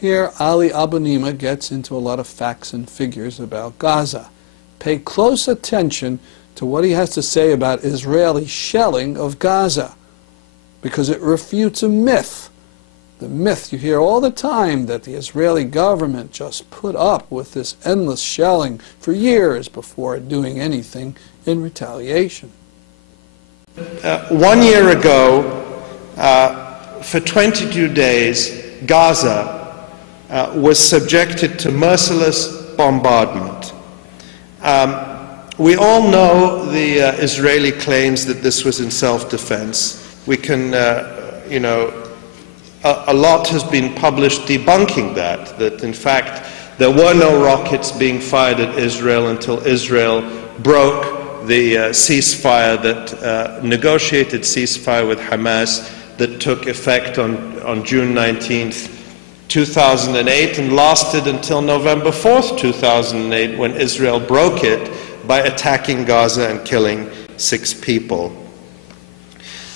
Here, Ali Abu Nima gets into a lot of facts and figures about Gaza. Pay close attention to what he has to say about Israeli shelling of Gaza, because it refutes a myth. The myth you hear all the time that the Israeli government just put up with this endless shelling for years before doing anything in retaliation. 1 year ago, for 22 days, Gaza was subjected to merciless bombardment. We all know the Israeli claims that this was in self-defense. We can, a lot has been published debunking that in fact there were no rockets being fired at Israel until Israel broke the ceasefire, that negotiated ceasefire with Hamas that took effect on June 19th, 2008 and lasted until November 4th, 2008, when Israel broke it by attacking Gaza and killing 6 people.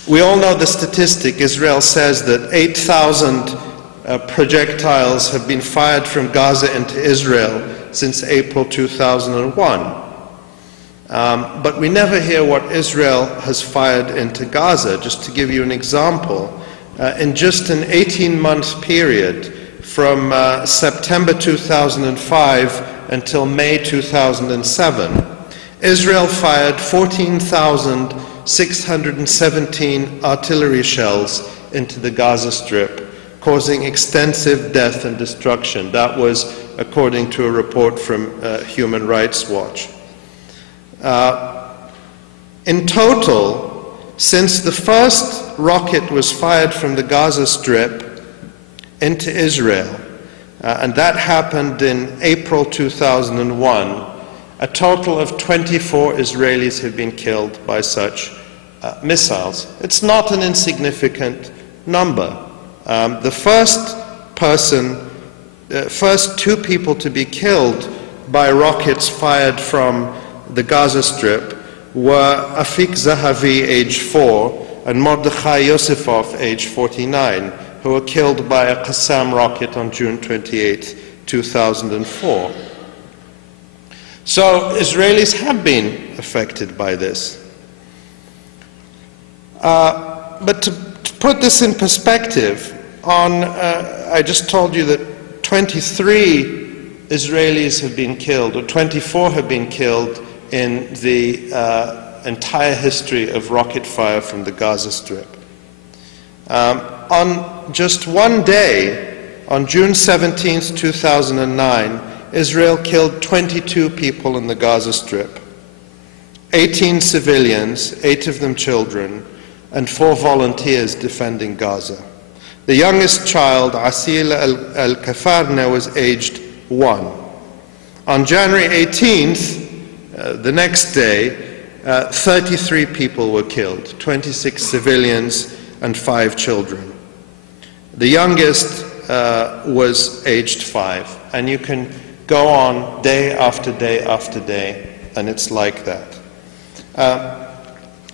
We all know the statistic. Israel says that 8,000 projectiles have been fired from Gaza into Israel since April 2001. But we never hear what Israel has fired into Gaza. Just to give you an example, in just an 18-month period, from September 2005 until May 2007, Israel fired 14,617 artillery shells into the Gaza Strip, causing extensive death and destruction. That was according to a report from Human Rights Watch. In total, since the first rocket was fired from the Gaza Strip into Israel, and that happened in April 2001, a total of 24 Israelis have been killed by such missiles. It's not an insignificant number. The first 2 people to be killed by rockets fired from the Gaza Strip were Afik Zahavi, age 4, and Mordechai Yosefov, age 49, who were killed by a Qassam rocket on June 28, 2004. So Israelis have been affected by this. But to put this in perspective, I just told you that 23 Israelis have been killed, or 24 have been killed in the entire history of rocket fire from the Gaza Strip. On just one day, on June 17, 2009, Israel killed 22 people in the Gaza Strip, 18 civilians, 8 of them children, and 4 volunteers defending Gaza. The youngest child, Asil al-Kafarna, was aged 1. On January 18th, the next day, 33 people were killed, 26 civilians and 5 children. The youngest was aged 5, and you can go on day after day after day, and it's like that.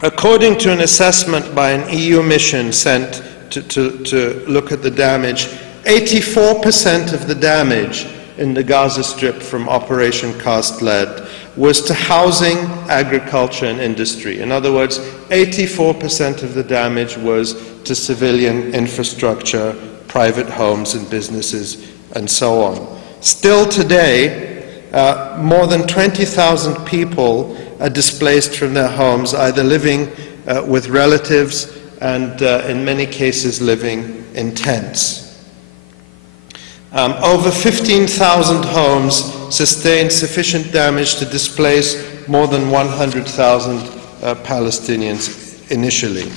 According to an assessment by an EU mission sent to look at the damage, 84% of the damage in the Gaza Strip from Operation Cast Lead was to housing, agriculture, and industry. In other words, 84% of the damage was to civilian infrastructure, private homes and businesses, and so on. Still today, more than 20,000 people are displaced from their homes, either living with relatives and in many cases living in tents. Over 15,000 homes sustained sufficient damage to displace more than 100,000 Palestinians initially.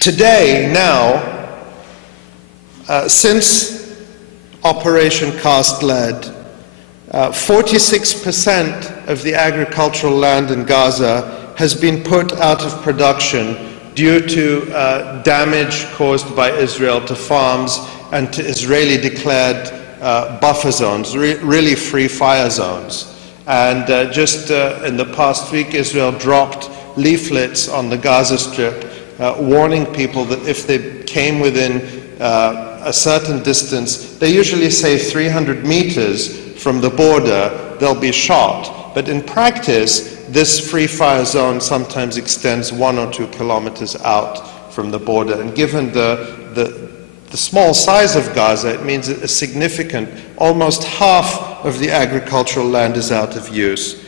Today, now, since Operation Cast Lead, 46% of the agricultural land in Gaza has been put out of production due to damage caused by Israel to farms and to Israeli-declared buffer zones, really free fire zones. And just in the past week, Israel dropped leaflets on the Gaza Strip warning people that if they came within a certain distance, they usually say 300 meters from the border, they'll be shot. But in practice, this free fire zone sometimes extends 1 or 2 kilometers out from the border. And given the small size of Gaza, it means a significant, almost half of the agricultural land is out of use.